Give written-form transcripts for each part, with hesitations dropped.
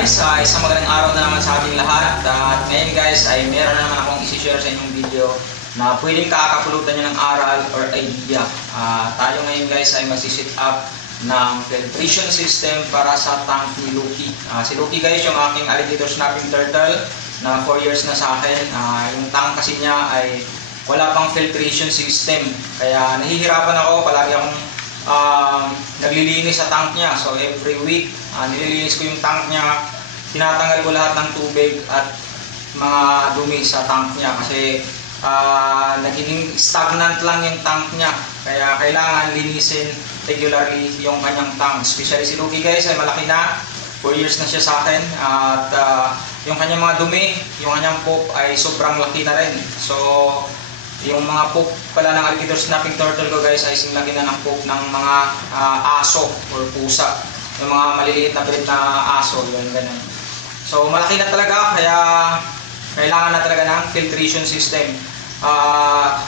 guys, isang magandang araw na naman sa ating lahat. At ngayon guys ay meron na naman akong isi-share sa inyong video na pwedeng kakapulutan nyo ng aral or idea. Tayo ngayon guys ay mag-set up ng filtration system para sa tank ni Lucky. Si Lucky guys yung aking alligator snapping turtle na 4 years na sa akin. Yung tank kasi niya ay wala pang filtration system. Kaya nahihirapan ako, palagi akong naglilinis sa tank niya. So every week nililinis ko yung tank niya, tinatanggal ko lahat ng tubig at mga dumi sa tank niya kasi nagiging stagnant lang yung tank niya. Kaya kailangan linisin regularly yung kanyang tank. Especially si Lucky guys ay malaki na, 4 years na siya sa akin, at yung kanyang mga dumi, yung kanyang poop ay sobrang laki na rin. So yung mga poop pala ng alligator snapping turtle ko guys ay singlaki na ng poop ng mga aso or pusa. Yung mga maliliit na breed na aso, yun ganun. So malaki na talaga, kaya kailangan na talaga ng filtration system.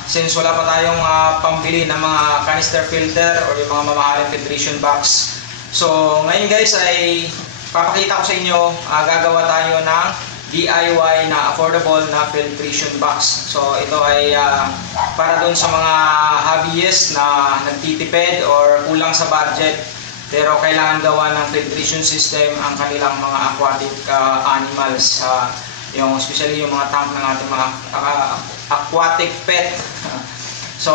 Since wala pa tayong pambili ng mga canister filter or yung mga mamahaling filtration box. So ngayon guys ay papakita ko sa inyo, gagawa tayo ng DIY na affordable na filtration box. So ito ay para doon sa mga hobbyist na nagtitipid or kulang sa budget pero kailangan gawa ng filtration system ang kanilang mga aquatic animals, yung especially yung mga tank ng ating mga aquatic pet. So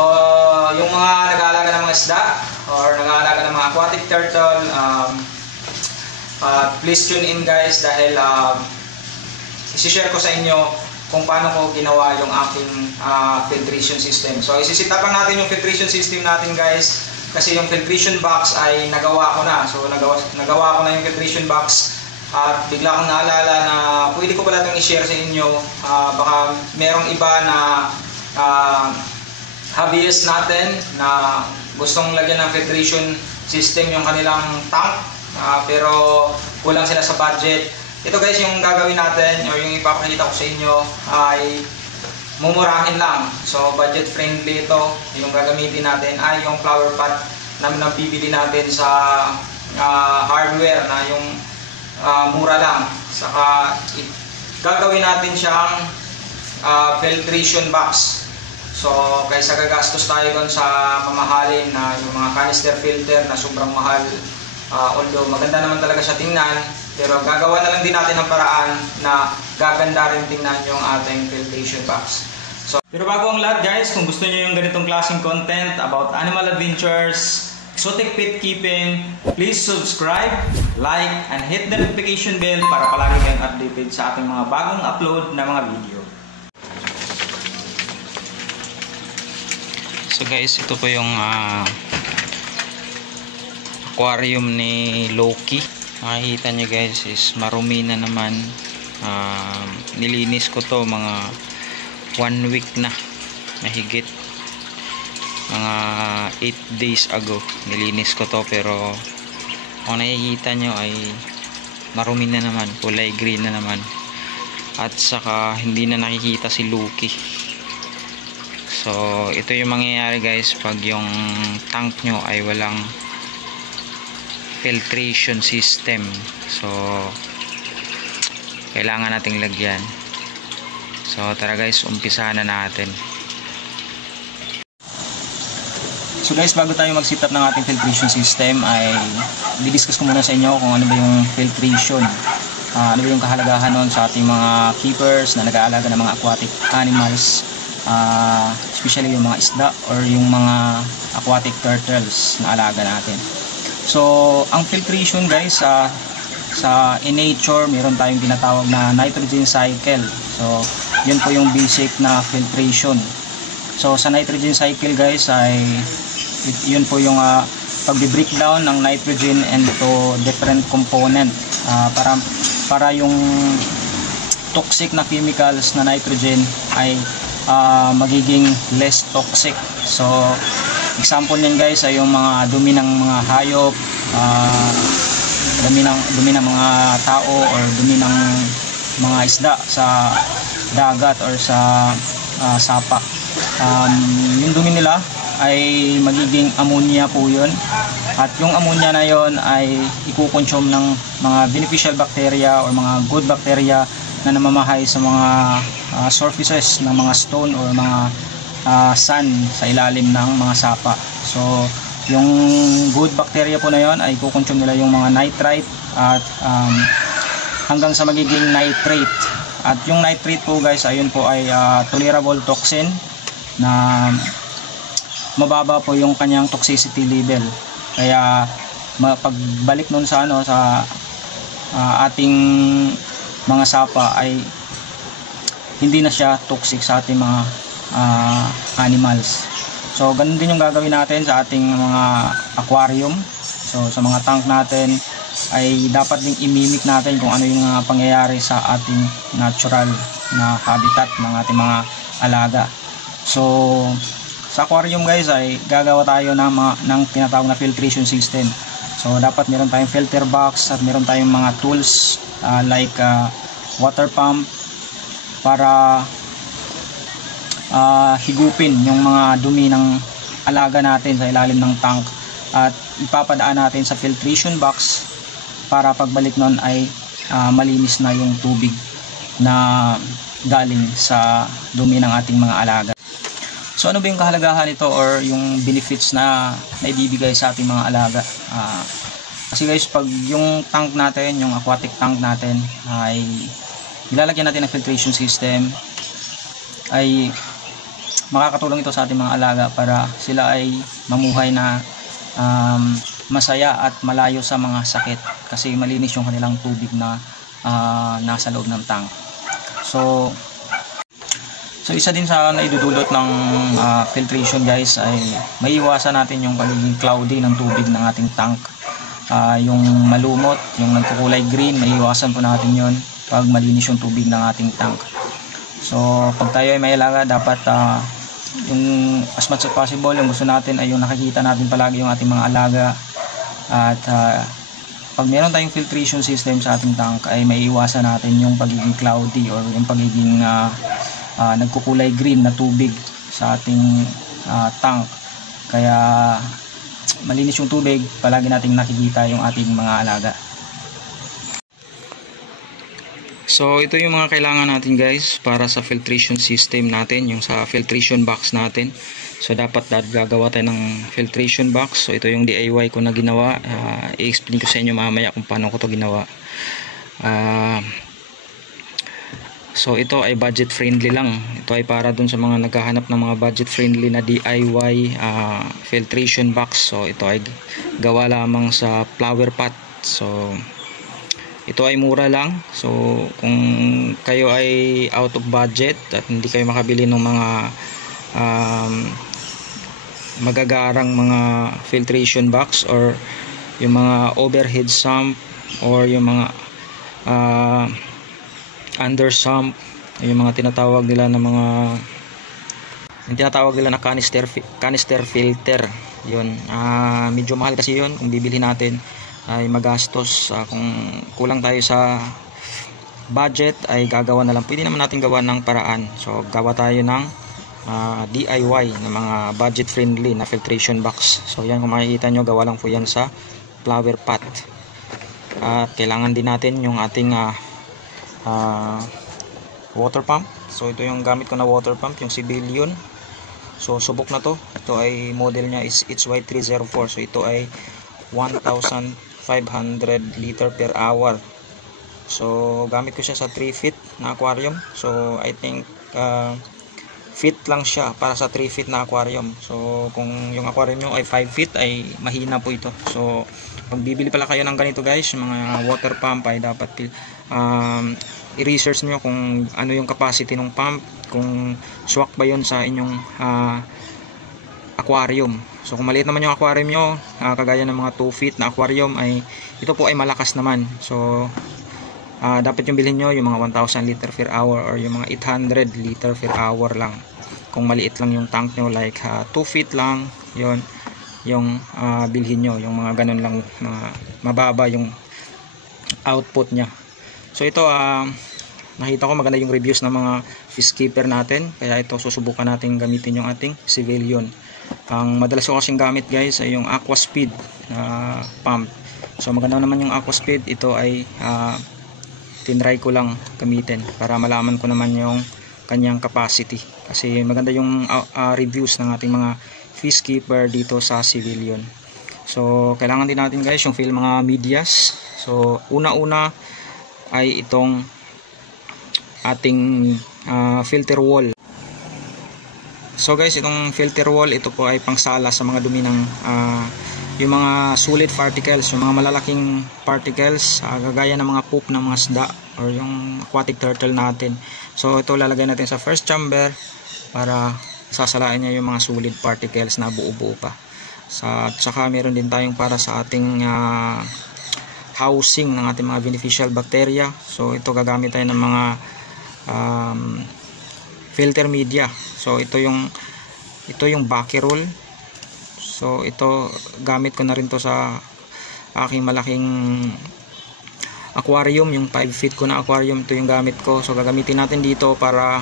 yung mga nag-aalaga ng mga isda or nag-aalaga ng mga aquatic turtle, please tune in guys dahil isi-share ko sa inyo kung paano ko ginawa yung aking filtration system. So isisitapan natin yung filtration system natin guys, kasi yung filtration box ay nagawa ko na. So nagawa ko na yung filtration box at bigla akong naalala na pwede ko pala itong i-share sa inyo. Baka merong iba na hobbyist natin na gustong lagyan ng filtration system yung kanilang tank, pero kulang sila sa budget. Ito guys yung gagawin natin o yung ipapakita ko sa inyo ay mumurahin lang. So budget friendly ito. Yung gagamitin natin ay yung flower pot na nabibili natin sa hardware na yung mura lang. Saka gagawin natin siyang filtration box. So kaysa gagastos tayo doon sa mamahalin na yung mga canister filter na sobrang mahal, although maganda naman talaga siya tingnan, pero gagawa na lang din natin ang paraan na gaganda rin tingnan yung ating filtration box. So, pero bago ang lahat guys, kung gusto niyo yung ganitong klaseng content about animal adventures, exotic pet keeping, please subscribe, like, and hit the notification bell para palagi kayong updated sa ating mga bagong upload na mga video. So guys, ito po yung aquarium ni Lucky. Makikita nyo guys is marumi na naman. Nilinis ko to mga 1 week na mahigit, mga 8 days ago nilinis ko to, pero kung nakikita nyo ay marumi na naman, kulay green na naman, at saka hindi na nakikita si Lucky. So ito yung mangyayari guys pag yung tank nyo ay walang filtration system. So kailangan nating lagyan. So tara guys, umpisahan na natin. So guys, bago tayo mag-set up ng ating filtration system ay di-discuss ko muna sa inyo kung ano ba yung filtration. Ano ba yung kahalagahan nun sa ating mga keepers na nag-aalaga ng mga aquatic animals, especially yung mga isda or yung mga aquatic turtles na alaga natin. So ang filtration guys, in nature meron tayong tinatawag na nitrogen cycle. So yun po yung basic na filtration. So sa nitrogen cycle guys ay yun po yung pag-breakdown ng nitrogen into different component, para yung toxic na chemicals na nitrogen ay magiging less toxic. So example niyan guys ay yung mga dumi ng mga hayop, dumi ng mga tao or dumi ng mga isda sa dagat or sa sapa. Yung dumi nila ay magiging ammonia po yun. At yung ammonia na yon ay ikukonsume ng mga beneficial bacteria or mga good bacteria na namamahay sa mga surfaces ng mga stone or mga sand sa ilalim ng mga sapa. So yung good bacteria po na yon ay ikukonsume nila yung mga nitrite at hanggang sa magiging nitrate. At yung nitrate po guys, ayun po ay tolerable toxin na mababa po yung kanyang toxicity level. Kaya pagbalik nun sa ating mga sapa ay hindi na siya toxic sa ating mga animals. So ganun din yung gagawin natin sa ating mga aquarium. So sa mga tank natin ay dapat ding imimik natin kung ano yung pangyayari sa ating natural na habitat ng ating mga alaga. So sa aquarium guys ay gagawa tayo ng tinatawag na filtration system. So dapat meron tayong filter box at meron tayong mga tools like water pump para higupin yung mga dumi ng alaga natin sa ilalim ng tank at ipapadaan natin sa filtration box para pagbalik nun ay malinis na yung tubig na galing sa dumi ng ating mga alaga. So ano ba yung kahalagahan nito or yung benefits na naibibigay sa ating mga alaga? Kasi guys, pag yung tank natin, yung aquatic tank natin ay ilalagyan natin ng filtration system, ay makakatulong ito sa ating mga alaga para sila ay mamuhay na masaya at malayo sa mga sakit kasi malinis yung kanilang tubig na nasa loob ng tank. So isa din sa naidudulot ng filtration guys ay maiiwasan natin yung pagiging cloudy ng tubig ng ating tank. Yung malumot, yung nagkukulay green, maiiwasan po natin yon pag malinis yung tubig ng ating tank. So pag tayo ay may alaga, dapat yung as much as possible yung gusto natin ay yung nakikita natin palagi yung ating mga alaga. At pag meron tayong filtration system sa ating tank ay maiiwasan natin yung pagiging cloudy or yung pagiging nagkukulay green na tubig sa ating tank. Kaya malinis yung tubig, palagi nating nakikita yung ating mga alaga. So ito yung mga kailangan natin guys para sa filtration system natin, yung sa filtration box natin. So dapat gagawa tayo ng filtration box. So ito yung DIY ko na ginawa. I-explain ko sa inyo mamaya kung paano ko to ginawa. So ito ay budget friendly lang. Ito ay para dun sa mga naghahanap ng mga budget friendly na DIY filtration box. So ito ay gawa lamang sa flower pot. So ito ay mura lang. So kung kayo ay out of budget at hindi kayo makabili ng mga magagarang mga filtration box or yung mga overhead sump or yung mga under sump, yung mga tinatawag nila na canister filter, yun medyo mahal kasi yun. Kung bibili natin ay magastos. Kung kulang tayo sa budget ay gagawa na lang, pwede naman natin gawa ng paraan. So gawa tayo ng DIY na mga budget friendly na filtration box. So yan, kung makikita nyo, gawa lang po yan sa flower pot. At kailangan din natin yung ating water pump. So ito yung gamit ko na water pump, yung Civilion. So subok na to. Ito ay model nya is HY304. So ito ay 1,500 liter per hour. So gamit ko siya sa 3 feet na aquarium. So I think fit lang siya para sa 3 feet na aquarium. So kung yung aquarium nyo ay 5 feet ay mahina po ito. So pag bibili pala kayo ng ganito guys, mga water pump, ay dapat i-research nyo kung ano yung capacity ng pump, kung swak ba yun sa inyong aquarium. So kung maliit naman yung aquarium nyo, kagaya ng mga 2 feet na aquarium, ay ito po ay malakas naman. So dapat yung bilhin nyo yung mga 1,000 liter per hour or yung mga 800 liter per hour lang. Kung maliit lang yung tank nyo, like 2 feet lang, yon yung bilhin nyo, yung mga ganun lang, mababa yung output nya. So ito nakita ko maganda yung reviews ng mga fish keeper natin, kaya ito susubukan natin gamitin yung ating Civilion. Ang madalas ko kasing gamit guys ay yung Aquaspeed pump. So maganda naman yung Aquaspeed. Ito ay tinry ko lang gamitin para malaman ko naman yung kanyang capacity. Kasi maganda yung reviews ng ating mga fish keeper dito sa Civilion. So kailangan din natin guys yung fill mga medias. So una-una ay itong ating filter wall. So guys, itong filter wall, ito po ay pangsala sa mga dumi ng yung mga solid particles, yung mga malalaking particles, kagaya ng mga poop ng mga isda or yung aquatic turtle natin. So ito lalagay natin sa first chamber para sasalain niya yung mga solid particles na buo-buo pa. At saka meron din tayong para sa ating housing ng ating mga beneficial bacteria. So ito gagamit tayo ng mga filter media. So ito yung Baquerol. So ito gamit ko na rin to sa aking malaking aquarium, yung 5 feet ko na aquarium. Ito yung gamit ko. So gagamitin natin dito para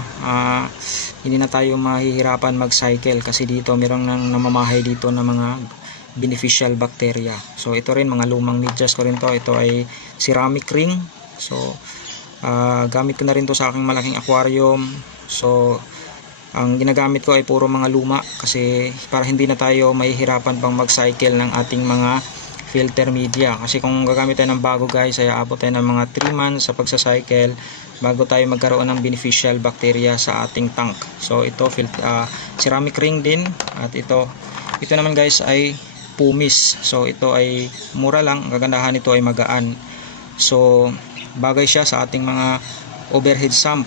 hindi na tayo mahihirapan mag-cycle, kasi dito mayroong namamahay dito na mga beneficial bacteria. So ito rin mga lumang medyas ko rin to. Ito ay ceramic ring. So gamit ko na rin to sa aking malaking aquarium. So ang ginagamit ko ay puro mga luma, kasi para hindi na tayo mahihirapan pang mag-cycle ng ating mga filter media. Kasi kung gagamit tayo ng bago guys, ay aabot tayo ng mga 3 months sa pagsa-cycle bago tayo magkaroon ng beneficial bacteria sa ating tank. So ito ceramic ring din. At ito naman guys ay pumice. So ito ay mura lang. Ang kagandahan nito ay magaan. So bagay siya sa ating mga overhead sump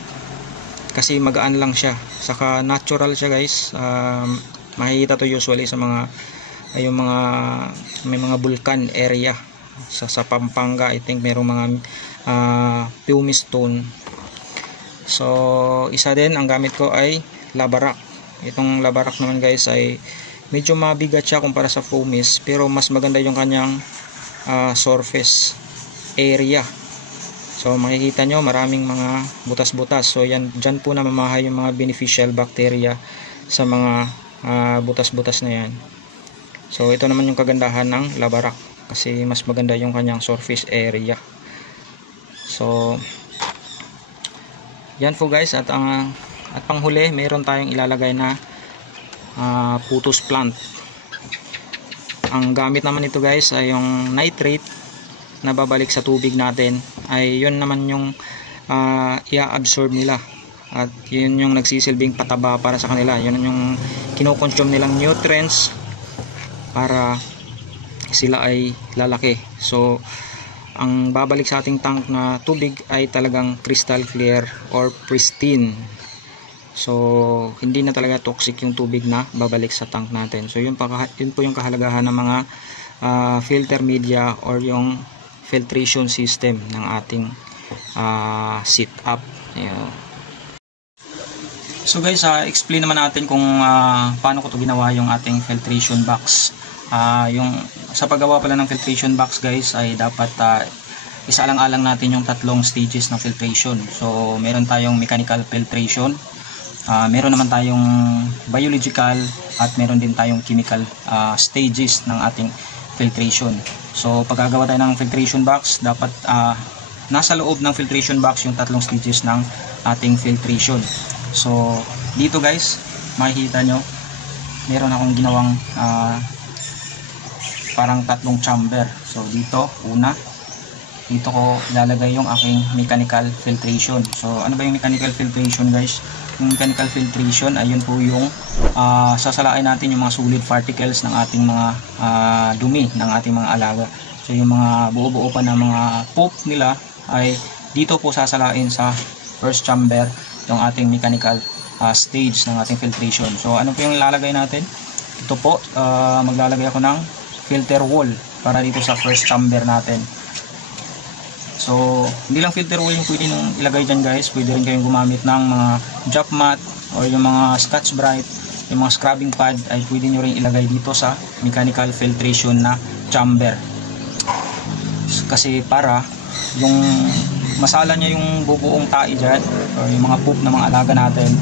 kasi magaan lang siya. Saka natural siya guys. Makikita to usually sa mga may mga vulkan area sa Pampanga. I think merong mga pumice stone. So isa din ang gamit ko ay lava rock. Itong lava rock naman guys ay medyo mabigat siya kumpara sa pumice, pero mas maganda yung kanyang surface area. So makikita nyo maraming mga butas-butas. So dyan po namamahay yung mga beneficial bacteria sa mga butas-butas na yan. So ito naman yung kagandahan ng lava rock, kasi mas maganda yung kanyang surface area. So yan po guys. At panghuli, mayroon tayong ilalagay na putus plant. Ang gamit naman ito guys ay yung nitrate na babalik sa tubig natin. Ay yun naman yung i-absorb nila, at yun yung nagsisilbing pataba para sa kanila. Yun yung kinoconsume nilang nutrients para sila ay lalaki. So ang babalik sa ating tank na tubig ay talagang crystal clear or pristine. So hindi na talaga toxic yung tubig na babalik sa tank natin. So yun po yung kahalagahan ng mga filter media or yung filtration system ng ating setup. So guys, explain naman natin kung paano ko to ginawa yung ating filtration box. Yung sa paggawa pala ng filtration box guys ay dapat isaalang-alang natin yung tatlong stages ng filtration. So meron tayong mechanical filtration, meron naman tayong biological, at meron din tayong chemical stages ng ating filtration. So pag gagawa tayo ng filtration box, dapat nasa loob ng filtration box yung tatlong stages ng ating filtration. So dito guys, makikita nyo meron akong ginawang parang tatlong chamber. So dito ko ilalagay yung aking mechanical filtration. So ano ba yung mechanical filtration guys? Yung mechanical filtration, ayun po yung sasalain natin yung mga solid particles ng ating mga dumi ng ating mga alaga. So yung mga buo-buo pa na mga poop nila ay dito po sasalain sa first chamber yung ating mechanical stage ng ating filtration. So ano po yung ilalagay natin? Ito po, maglalagay ako ng filter wall para dito sa first chamber natin. So hindi lang filter wall yung pwede nung ilagay dyan guys. Pwede rin kayong gumamit ng mga drop mat or yung mga Scotch-Brite, yung mga scrubbing pad ay pwede nyo rin ilagay dito sa mechanical filtration na chamber. Kasi para yung masala niya yung bubuong tae dyan or yung mga poop ng mga alaga natin,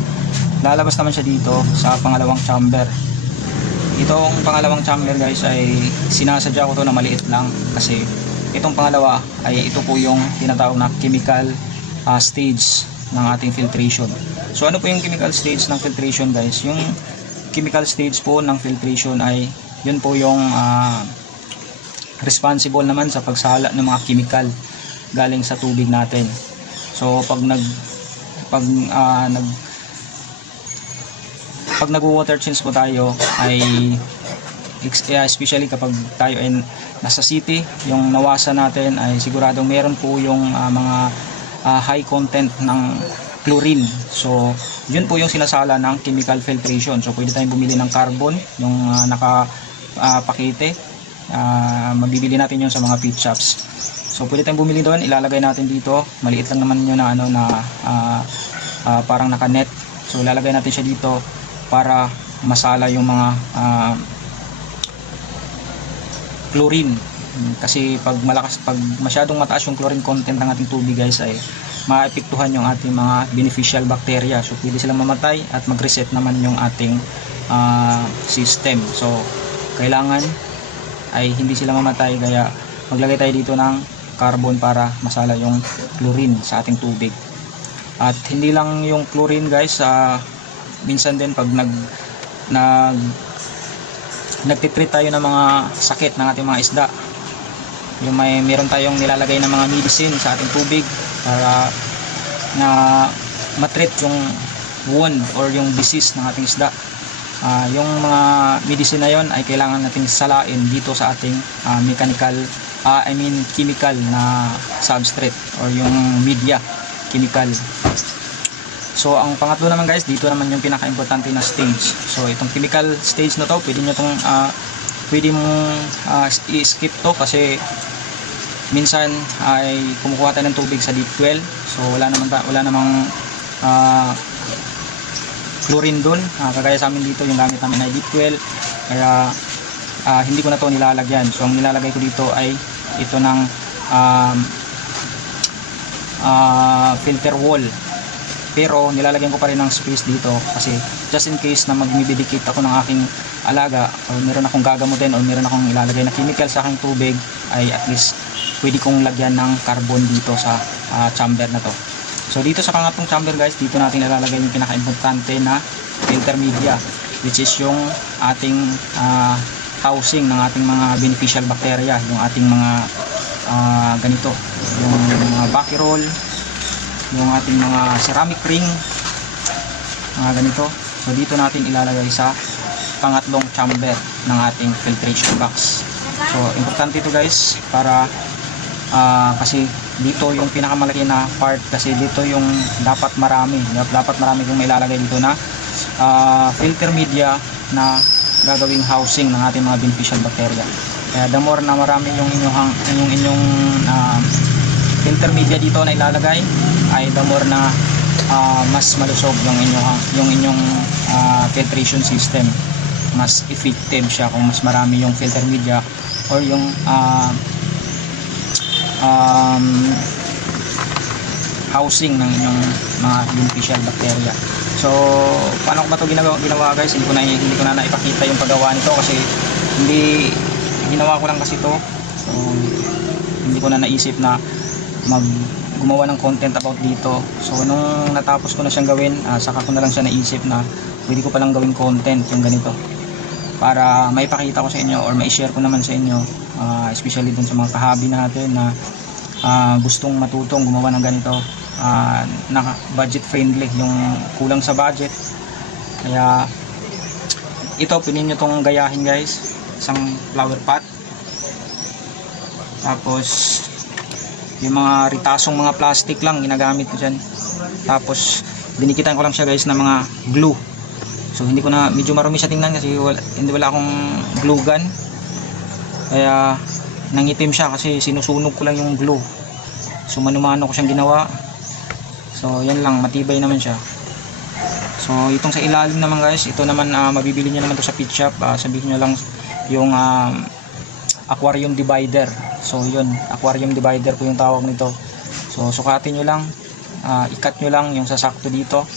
lalabas naman siya dito sa pangalawang chamber. Itong pangalawang chamber guys ay sinasadya ko to na maliit lang kasi itong pangalawa ay ito po yung tinatawag na chemical stage ng ating filtration. So ano po yung chemical stage ng filtration guys? Yung chemical stage po ng filtration ay yun po yung responsible naman sa pagsala ng mga chemical galing sa tubig natin. So pag nag-water change po tayo ay especially kapag tayo ay nasa city, yung nawasa natin ay siguradong meron po yung mga high content ng chlorine. So yun po yung sinasala ng chemical filtration. So pwede tayong bumili ng carbon, yung pakete. Mabibili natin yun sa mga pit shops. So pwede tayong bumili doon, ilalagay natin dito. Maliit lang naman yun na parang naka-net. So ilalagay natin siya dito para masala yung mga chlorine. Kasi pag masyadong mataas yung chlorine content ng ating tubig guys ay maapektuhan yung ating mga beneficial bacteria. So pwede silang mamatay at mag-reset naman yung ating system. So kailangan ay hindi sila mamatay, kaya maglagay tayo dito ng carbon para masala yung chlorine sa ating tubig. At hindi lang yung chlorine guys, minsan din pag nagtitreat tayo ng mga sakit ng ating mga isda, yung meron tayong nilalagay ng mga medicine sa ating tubig para na matreat yung wound or yung disease ng ating isda. Yung mga medicine na yon ay kailangan nating salain dito sa ating chemical na substrate or yung media chemical. So ang pangatlo naman guys, dito naman yung pinaka-importante na stage. So itong chemical stage na to, pwede mong i-skip to kasi minsan ay kumukuha tayo ng tubig sa deep well. So wala namang chlorine doon. Kagaya sa amin dito, yung gamit namin ay deep well. Kaya hindi ko na to nilalagyan. So ang nilalagay ko dito ay ito ng filter wall. Pero nilalagyan ko pa rin ng space dito kasi just in case na magbibidikit ako ng aking alaga o meron akong gagamutin o meron akong ilalagay na chemical sa aking tubig, ay at least pwede kong lagyan ng carbon dito sa chamber na to. So dito sa pangatlong chamber guys, dito natin ilalagay yung pinaka-importante na filter media, which is yung ating housing ng ating mga beneficial bacteria, yung ating mga ganito, yung mga backerol, yung ating mga ceramic ring, mga ganito. So dito natin ilalagay sa pangatlong chamber ng ating filtration box. So importante ito guys para kasi dito yung pinakamalaki na part, kasi dito yung dapat marami kong mailalagay dito na filter media na gagawing housing ng ating mga beneficial bacteria. Kaya the more na marami yung inyong filter media dito na ilalagay, ay the more na mas malusog yung inyong filtration system. Mas effective siya kung mas marami yung filter media or yung housing ng inyong mga beneficial bacteria. So paano ko ba ito ginawa guys? Hindi ko na naipakita yung paggawa nito kasi ginawa ko lang kasi ito. So hindi ko na naisip na gumawa ng content about dito. So nung natapos ko na siyang gawin, saka ko na lang siya naisip na pwede ko palang gawin content yung ganito para maipakita ko sa inyo or ma-share ko naman sa inyo, especially dun sa mga kahabi natin na gustong matutong gumawa ng ganito, na budget friendly, yung kulang sa budget. Kaya ito, pwede nyo itong gayahin guys, isang flower pot, tapos yung mga ritasong mga plastic lang ginagamit ko dyan, tapos dinikitan ko lang siya guys ng mga glue. So hindi ko na, medyo marumi siya tingnan kasi wala akong glue gun, kaya nangitim siya kasi sinusunog ko lang yung glue. So manumano ko siyang ginawa. So yan lang, matibay naman siya. So itong sa ilalim naman guys, ito naman mabibili nyo naman to sa pit shop. Sabihin nyo lang yung aquarium divider. So yun, aquarium divider po yung tawag nito. So sukatin nyo lang, ikat nyo lang yung sasakto dito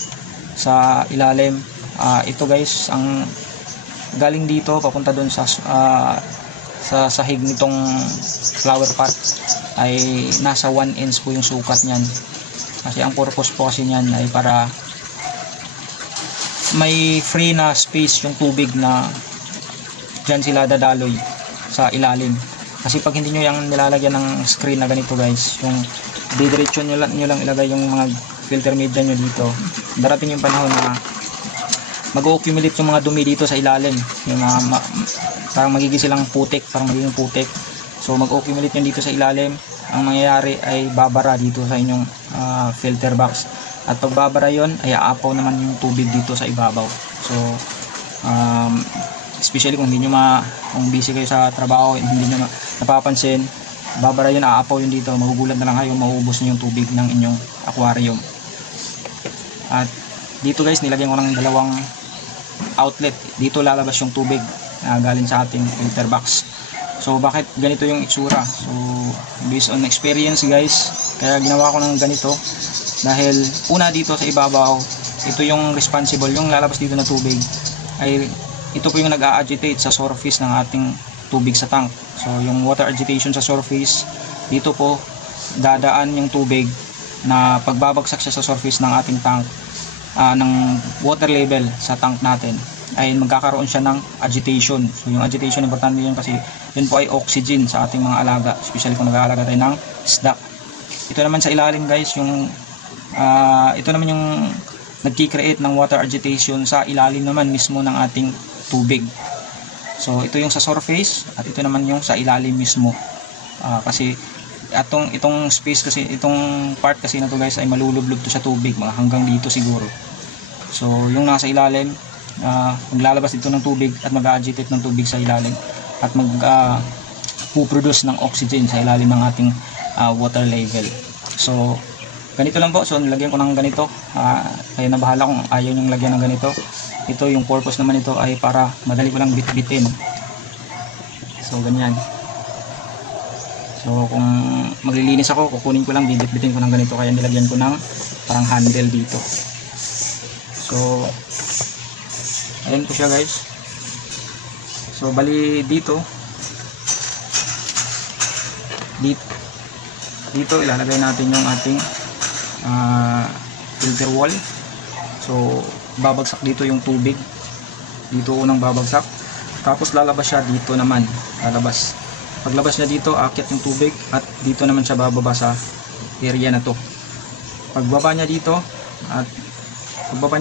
sa ilalim. Ito guys, ang galing dito papunta doon sa sahig nitong flower pot ay nasa 1 inch po yung sukat niyan. Kasi ang purpose po kasi niyan ay para may free na space yung tubig na dyan sila dadaloy sa ilalim. Kasi pag hindi nyo yung nilalagyan ng screen na ganito guys, yung didiretso nyo lang ilagay yung mga filter media nyo dito, darating yung panahon na mag-accumulate yung mga dumi dito sa ilalim, yung parang magiging silang putik, so mag-accumulate yan dito sa ilalim. Ang mangyayari ay babara dito sa inyong filter box, at pag babara yon ay aapaw naman yung tubig dito sa ibabaw. So especially kung hindi nyo kung busy kayo sa trabaho, hindi nyo napapansin, babara yun, aapaw yun dito, magugulat na lang kayo, maubos nyo yung tubig ng inyong aquarium. At dito guys, nilagyan ko ng dalawang outlet, dito lalabas yung tubig galing sa ating filter box. So bakit ganito yung itsura? So based on experience guys, kaya ginawa ko ng ganito dahil una dito sa ibabaw, ito yung responsible, yung lalabas dito na tubig ay ito po yung nag-a-agitate sa surface ng ating tubig sa tank. So yung water agitation sa surface, dito po dadaan yung tubig na pagbabagsak siya sa surface ng ating tank, ng water level sa tank natin, ay magkakaroon siya ng agitation. So yung agitation, importante yun kasi yun po ay oxygen sa ating mga alaga, especially kung nag-aalaga tayo ng isda. Ito naman sa ilalim guys, yung ito naman yung nagki-create ng water agitation sa ilalim naman mismo ng ating tubig. So ito yung sa surface at ito naman yung sa ilalim mismo. Kasi itong space kasi, itong part kasi na to guys ay malulublob to sa tubig, mga hanggang dito siguro. So yung nasa ilalim, maglalabas dito ng tubig at mag-agitate ng tubig sa ilalim at mag-produce ng oxygen sa ilalim ng ating water level. So ganito lang po. So nilagyan ko ng ganito, kaya na bahala kung ayaw nyong lagyan ng ganito. Ito yung purpose naman ito ay para madali ko lang bitbitin. So ganyan. So kung maglilinis ako, kukunin ko lang, bibitbitin ko ng ganito, kaya nilagyan ko ng parang handle dito. So ayan po siya guys. So bali dito ilalagay natin yung ating filter wall. So babagsak dito yung tubig, dito unang babagsak, tapos lalabas siya dito naman, paglabas niya dito, aakyat yung tubig at dito naman siya bababa sa area na to. Pagbaba niya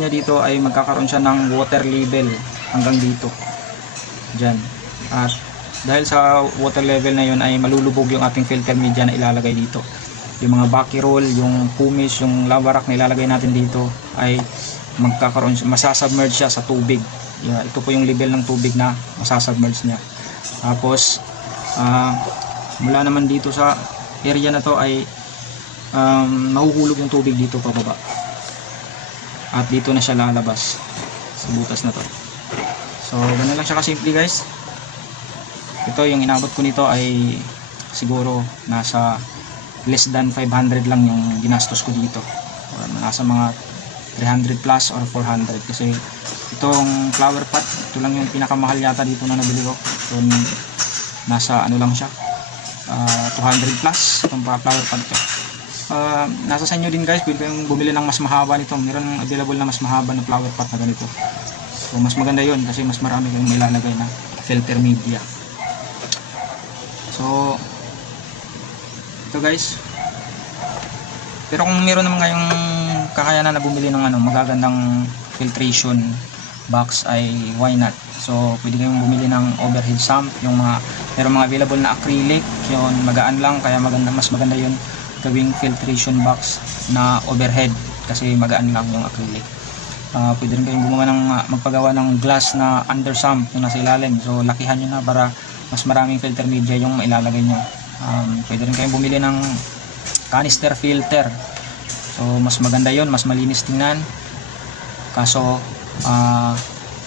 dito ay magkakaroon siya ng water level hanggang dito dyan, at dahil sa water level na yun ay malulubog yung ating filter media na ilalagay dito. Yung mga bucky roll, yung pumice, yung lava rock na ilalagay natin dito ay magkakaroon, masasubmerge siya sa tubig. Ito po yung level ng tubig na masasubmerge niya. Tapos mula naman dito sa area na to ay mahuhulog yung tubig dito pababa, at dito na siya lalabas sa butas na to. So ganun lang siya kasimple guys. Ito yung inabot ko nito ay siguro nasa less than 500 lang yung ginastos ko dito, or nasa mga 300 plus or 400, kasi itong flower pot, ito lang yung pinakamahal yata dito na nabili ko. So nasa ano lang siya, 200 plus itong flower pot ko. Nasa sa inyo din guys, pwede kayong bumili ng mas mahaba nito. Meron available na mas mahaba na flower pot na ganito. So mas maganda yun kasi mas marami kayong ilalagay na filter media. So ito guys. Pero kung meron naman kayong kakayanan na bumili ng magagandang filtration box ay why not. So pwede kayong bumili ng overhead sump, yung meron mga available na acrylic, yun magaan lang, kaya mas maganda yun gawing filtration box na overhead kasi magaan lang yung acrylic. Pwede rin kayong magpagawa ng glass na under sump yung nasa ilalim. So lakihan nyo na para mas maraming filter media yung mailalagay nyo. Pwede rin kayong bumili ng canister filter. So mas maganda yon, mas malinis tingnan. Kaso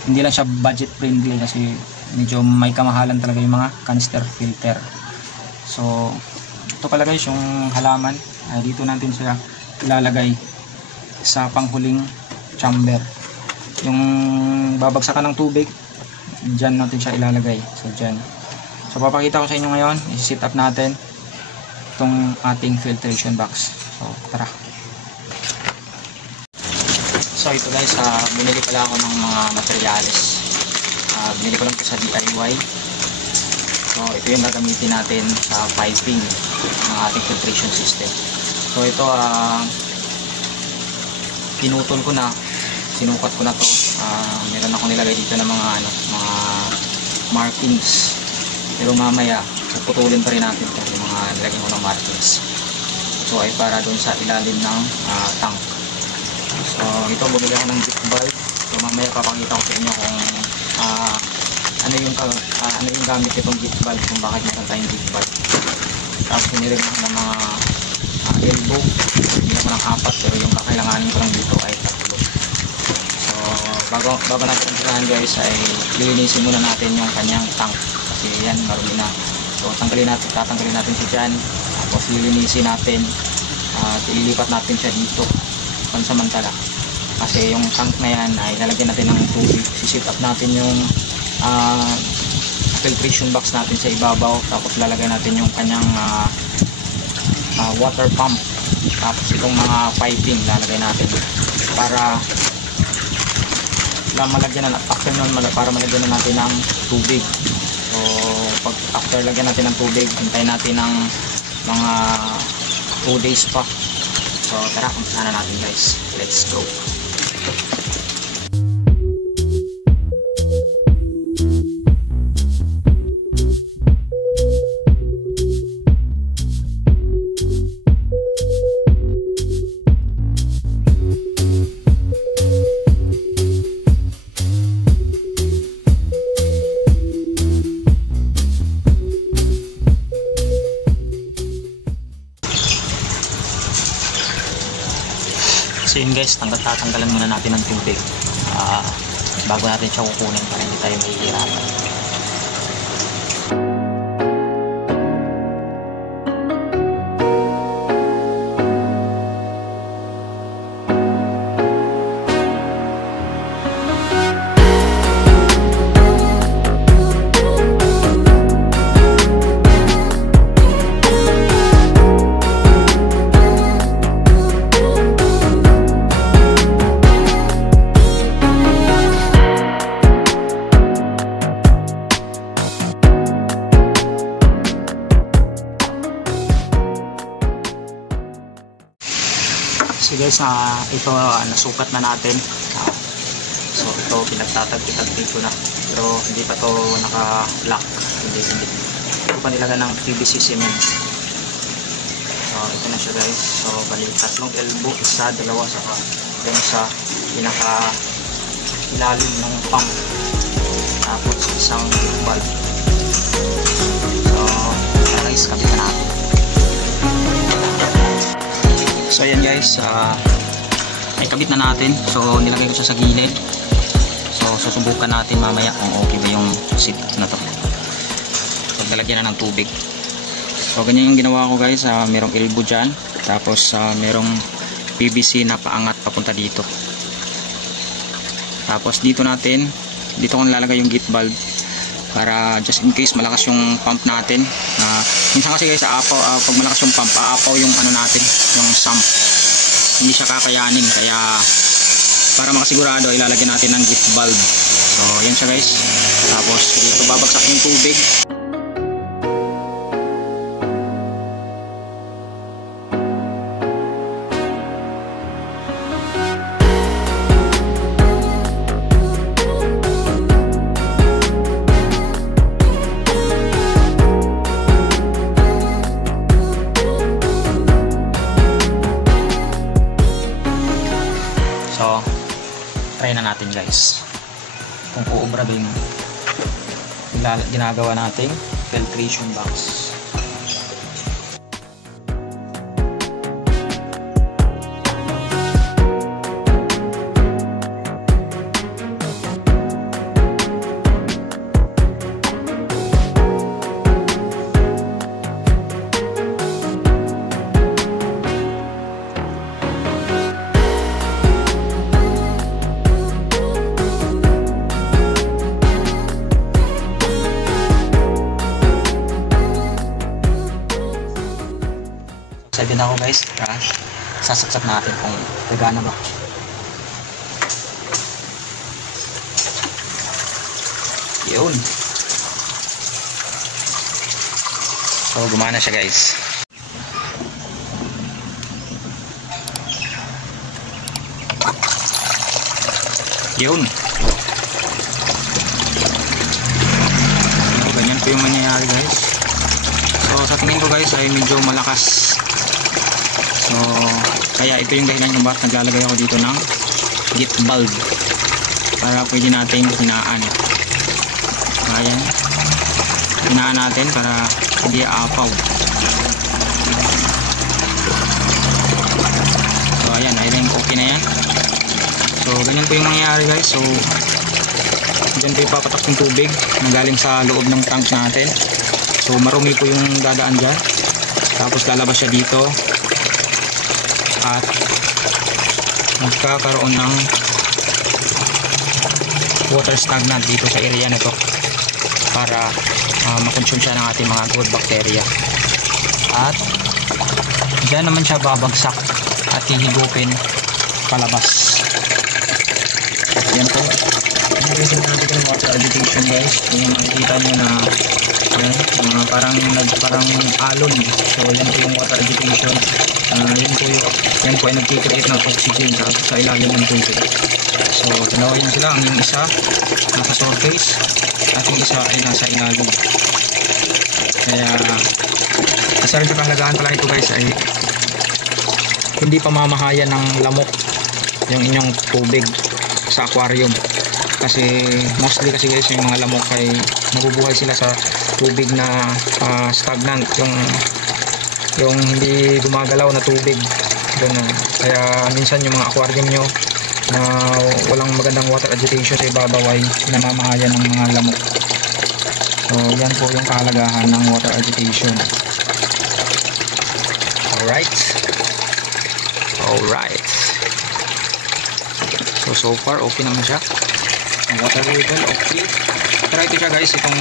hindi lang siya budget friendly kasi medyo may kamahalan talaga yung mga canister filter. So ito pala guys yung halaman, dito natin siya ilalagay sa panghuling chamber. Yung babagsakan ng tubig, dyan natin siya ilalagay. So dyan. So papakita ko sa inyo ngayon, i-set up natin itong ating filtration box. So tara. So ito guys, binili pala ako ng mga materyales. Binili ko lang ito sa DIY. So ito yung gagamitin natin sa piping ng ating filtration system. So ito pinutol ko na, sinukat ko na to. Meron akong nilagay dito ng mga markings. Pero mamaya puputulin pa rin natin ito, yung mga nilagay ko ng markings. So ay para doon sa ilalim ng tank. So ito, bumili ako ng jet valve. So mamaya papakita ko sa inyo kung ano yung gamit itong jet valve, kung bakit meron tayong jet valve. Tapos pinilagay ko ng mga elbow. Hindi ako ng 4, pero yung kakailanganin ko lang dito ay 3. So bago natin umpisahan guys, ay lilinisin muna natin yung kanyang tank kasi yan marumi na. So tatanggalin natin siya dyan, tapos lilinisin natin at ililipat natin siya dito pansamantala kasi yung tank na yan ay lalagyan natin ng tubig. Sisit up natin yung filtration box natin sa ibabaw, tapos lalagay natin yung kanyang water pump, tapos itong mga piping lalagay natin para malagyan na, para malagyan na natin ng tubig. So pag after lagyan natin ng tubig, hintayin natin ng mga 2 days pa. So tara, umpisahan na natin guys. Let's go. So yun guys, tatanggalan muna natin ng tubig bago natin siya kukunin para hindi tayo mahihirapan. So guys, ito nasukat na natin. So ito pinagtatagpi-tagpi ko na, pero hindi pa to naka-lock. Hindi ko pa nilaga ng PVC cement. So ito na siya guys. So bali 3 elbow, 1, 2, saka yung sa pinaka ilalim ng pump, tapos isang valve. So guys, kapitan natin. So ayan guys, ay kabit na natin. So nilagay ko siya sa gilid. So susubukan natin mamaya kung okay ba yung seat na to. So lalagyan na ng tubig. So ganyan yung ginawa ko guys. Merong elbow dyan, tapos merong PVC na paangat papunta dito. Tapos dito ko nilalagay yung gate valve para just in case malakas yung pump natin. Minsan kasi guys, pag malakas yung pump, aapaw yung natin, yung sump. Hindi siya kakayanin, kaya para makasigurado ilalagyan natin ng gate valve. So yan siya guys. Tapos dito babagsak yung tubig. Try na natin guys kung uubra ba yung ginagawa nating filtration box. excited na ako guys. Sasaksak natin kung gagana ba. Yun. So gumana siya guys. Yun. So ganyan po yung mangyayari guys. So sa tingin ko guys ay medyo malakas. So kaya ito yung dahilan kung bakit naglalagay ako dito ng gate bulb para pwede natin hinaan. Ayan, hinaan natin para hindi aapaw. So ayan, I think okay na yan. So ganyan po yung mangyayari guys. So dyan po ipapatak yung tubig na galing sa loob ng tank natin. So marumi po yung dadaan dyan, tapos lalabas siya dito at magkakaroon ng water stagnant dito sa area na to para makonsume siya ng ating mga good bacteria. At dyan naman siya babagsak at hihigupin palabas. Yan po. Nag-reason natin ng water agitation guys. Yung makikita nyo na yan, parang alon. So yan po yung water agitation. Yan po ay nag-create ng oxygen sa ilalim ng tubig. So dalawa yun sila. Ang yung isa nasa surface at yung isa ay nasa ilalim. Kaya isa rin sa kahalagahan pala ito guys ay hindi pamamahayan ng lamok yung inyong tubig sa aquarium. Kasi mostly kasi guys yung mga lamok ay nabubuhay sila sa tubig na stagnant, yung hindi gumagalaw na tubig doon. Kaya minsan yung mga aquarium nyo na walang magandang water agitation sa ibabaw ay namamahayan ng mga lamok. So yan po yung kahalagahan ng water agitation. Alright. So far okay naman siya. Ang water level okay. Pero ito siya guys, itong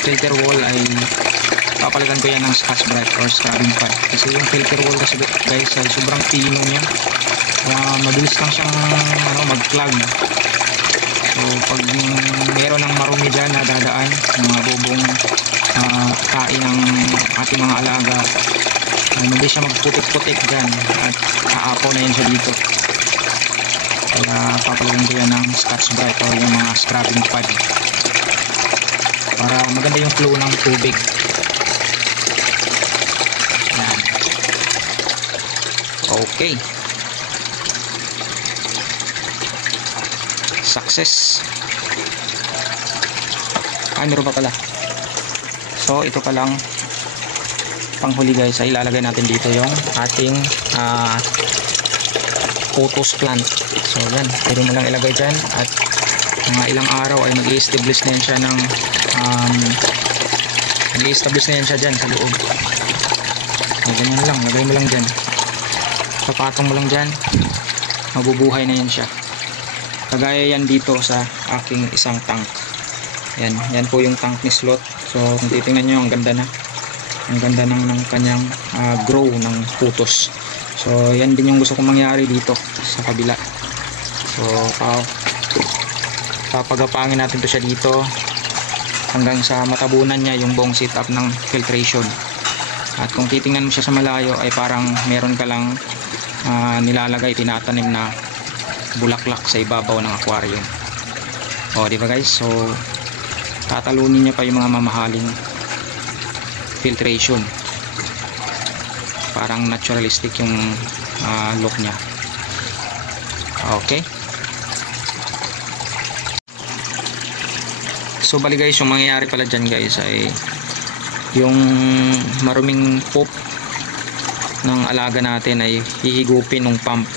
filter wall ay papalitan ko yan ng Scotch-Brite or scrubbing pad. Kasi yung filter wall kasi guys ay sobrang pino niya. Mabilis lang siyang mag-clog. So pag meron ng marumi dyan na dadaan, mga bubong kain ng ating mga alaga, mabilis siya magputik-putik dyan at aapaw na yan siya dito. Kaya papalagyan ko yan ng Scotch-Brite o yung mga scrubbing pad para maganda yung flow ng tubig. Yan. Okay, success. Meron pa pala. So ito pa lang panghuli guys, ay ilalagay natin dito yung ating pothos plant. So yan, pwede mo lang ilagay dyan at mga ilang araw ay mag-i-establish na yan siya ng dyan sa loob. So, ganyan lang, lagay mo lang dyan, papatong mo lang dyan, mabubuhay na yan siya. Kagaya yan dito sa aking isang tank. Yan po yung tank ni Slot. So kung titingnan nyo, ang ganda ng kanyang grow ng putos. So yan din yung gusto kong mangyari dito sa kabila. So papagapangin natin to siya dito hanggang sa matabunan niya yung buong setup ng filtration. At kung titingnan mo siya sa malayo ay parang meron ka lang nilalagay, tinatanim na bulaklak sa ibabaw ng aquarium. O di ba guys? So tatalunin niya pa yung mga mamahaling filtration. Parang naturalistic yung look niya. Okay. So bali guys, yung mangyayari pala dyan guys ay yung maruming poop ng alaga natin ay hihigupin ng pump.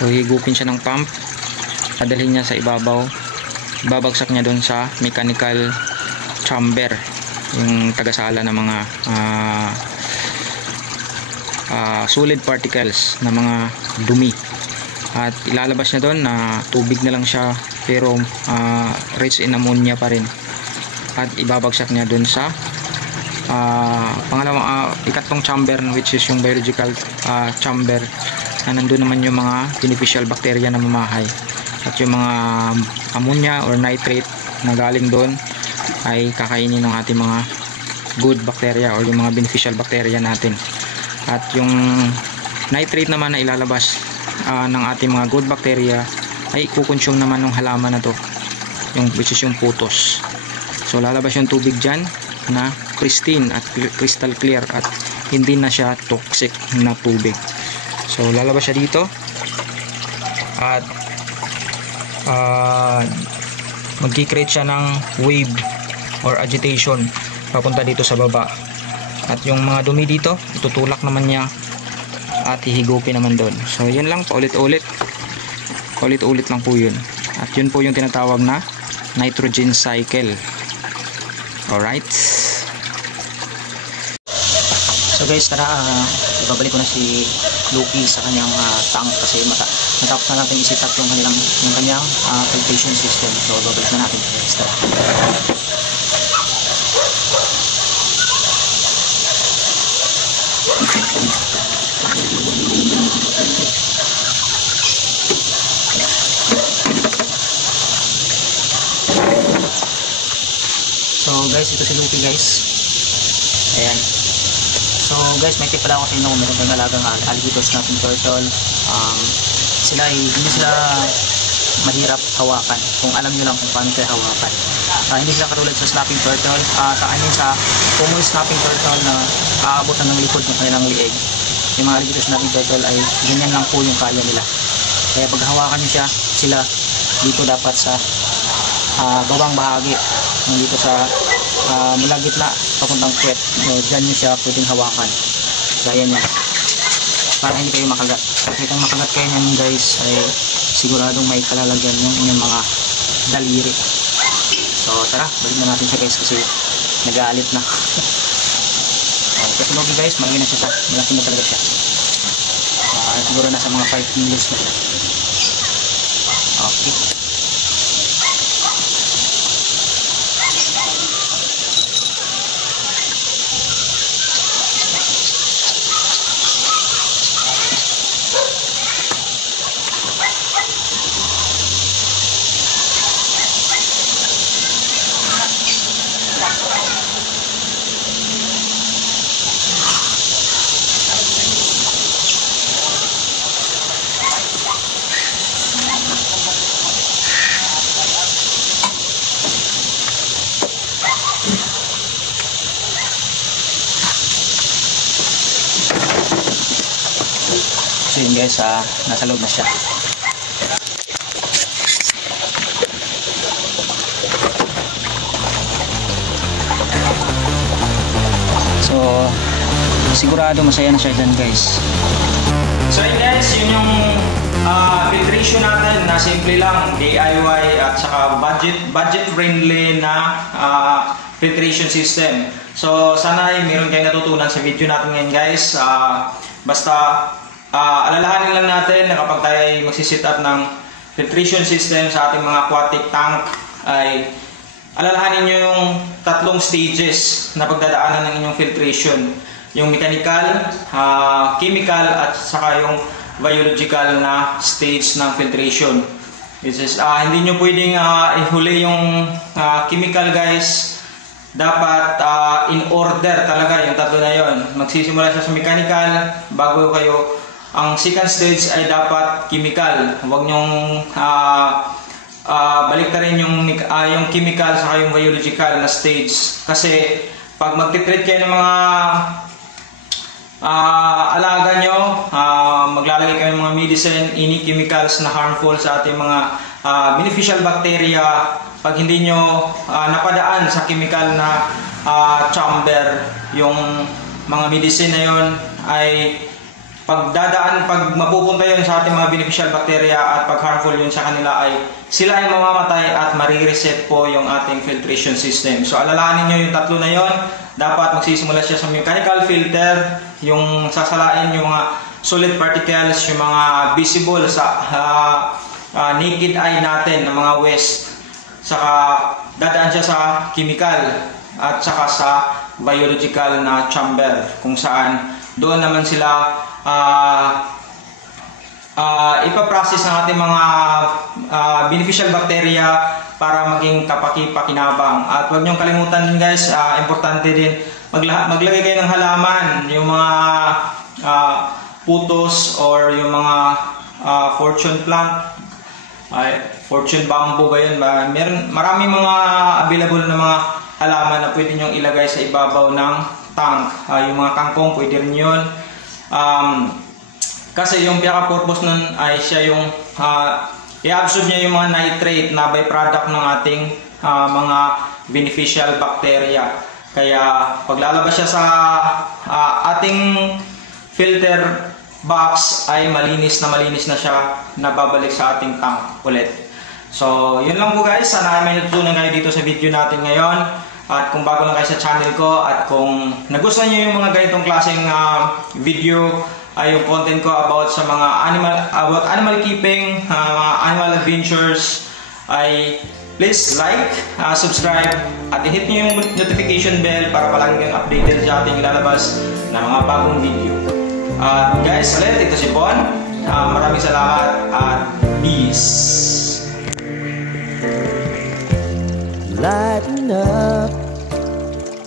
So hihigupin siya ng pump, padalhin niya sa ibabaw, babagsak niya doon sa mechanical chamber, yung tagasala ng mga solid particles na mga dumi, at ilalabas niya doon na tubig na lang siya pero rich in ammonia pa rin, at ibabagsak niya doon sa ikatlong chamber, which is yung biological chamber, na nandun naman yung mga beneficial bacteria na mamahay, at yung mga ammonia or nitrate na galing doon ay kakainin ng ating mga good bacteria or yung mga beneficial bacteria natin. At yung nitrate naman na ilalabas ng ating mga good bacteria ay ikukonsume naman ng halaman na to, which is yung putos. So lalabas yung tubig dyan na pristine at crystal clear at hindi na siya toxic na tubig. So lalabas siya dito at mag-create siya ng wave or agitation papunta dito sa baba, at yung mga dumi dito itutulak naman niya at hihigupin naman doon. So yun lang, paulit-ulit lang po yun, at yun po yung tinatawag na nitrogen cycle. Alright, so guys, tara, ibabalik ko na si Lucky sa kanyang tank kasi natapos na natin i-set up yung kanyang filtration system. So ibabalik na natin guys, tara. So guys, ito si Lucky guys. Ayan. So guys, may tip pala ako sa inyo kung meron kayong alagang alligators natin turtle. Hindi sila mahirap hawakan kung alam nyo lang kung paano kaya hawakan. Hindi sila katulad sa snapping turtle. Sa common snapping turtle na aabotan ng likod ng kanilang lieg, yung mga alligators natin turtle ay ganyan lang po yung kaya nila. Kaya pag hawakan nyo sila dito dapat sa bawang bahagi, dito sa mula gitna papuntang puwet, dyan nyo siya pwedeng hawakan gaya nyo para hindi kayo makagat. Kasi kung makagat kayo nyan guys ay siguradong may kalalagyan yung inyong mga daliri. So tara, balik na natin siya guys kasi nag-aalit na. Kasi okay guys, malaki na siya, malaki na talaga siya. Siguro nasa mga 5 kilos na. Okay. So yun guys, nasa loob na siya. So sigurado masaya na siya dyan guys. So yun guys, yun yung filtration natin na simple lang, DIY at saka budget friendly na filtration system. So sana ay meron kayong natutunan sa video natin ngayon guys. Basta alalahanin lang natin na kapag tayo ay magsiset up ng filtration system sa ating mga aquatic tank ay alalahanin nyo yung tatlong stages na pagdadaanan ng inyong filtration. Yung mechanical, chemical at saka yung biological na stage ng filtration. This is, hindi nyo pwedeng ihuli yung chemical guys. Dapat in order talaga yung tatlo na yon. Magsisimula siya sa mechanical bago kayo. Ang second stage ay dapat chemical. Huwag nyong baliktarin yung chemical sa yung biological na stage. Kasi pag magtitreat kayo ng mga alaga nyo, maglalagay kayo ng mga medicine, any chemicals na harmful sa ating mga beneficial bacteria, pag hindi nyo napadaan sa chemical na chamber, yung mga medicine na yun ay pag mapupunta yun sa ating mga beneficial bacteria at pag harmful yun sa kanila ay sila ay mamamatay at marireset po yung ating filtration system. So alalahanin nyo yung tatlo na yun. Dapat magsisimula siya sa mechanical filter, yung sasalain yung mga solid particles, yung mga visible sa naked eye natin ng mga waste. Saka dadaan siya sa chemical at saka sa biological na chamber kung saan doon naman sila ipaprocess ng ating mga beneficial bacteria para maging kapaki-pakinabang. At huwag niyong kalimutan din guys, importante din maglagay kayo ng halaman, yung mga putos or yung mga fortune plant, fortune bamboo ba yun ba? Maraming mga available na mga halaman na pwede nyong ilagay sa ibabaw ng tank. Yung mga kangkong pwede rin yun. Kasi yung pinaka-purpose nun ay siya yung i-absorb niya yung mga nitrate na byproduct ng ating mga beneficial bacteria. Kaya paglalabas siya sa ating filter box ay malinis na siya na babalik sa ating tank ulit. So yun lang po guys, sana may natutunan kayo dito sa video natin ngayon. At kung bago lang kayo sa channel ko at kung nagustuhan niyo yung mga ganitong klaseng video, ay yung content ko about sa mga animal keeping, mga animal adventures, ay please like, subscribe, at i-hit nyo yung notification bell para palagi kayong updated sa ating ilalabas na mga bagong video. Guys, ulit, ito si Bon. Maraming salamat at peace! Lighten up,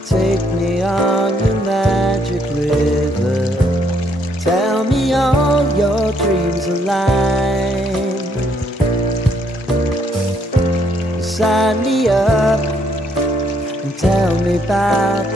take me on your magic river. Tell me all your dreams align. Sign me up and tell me about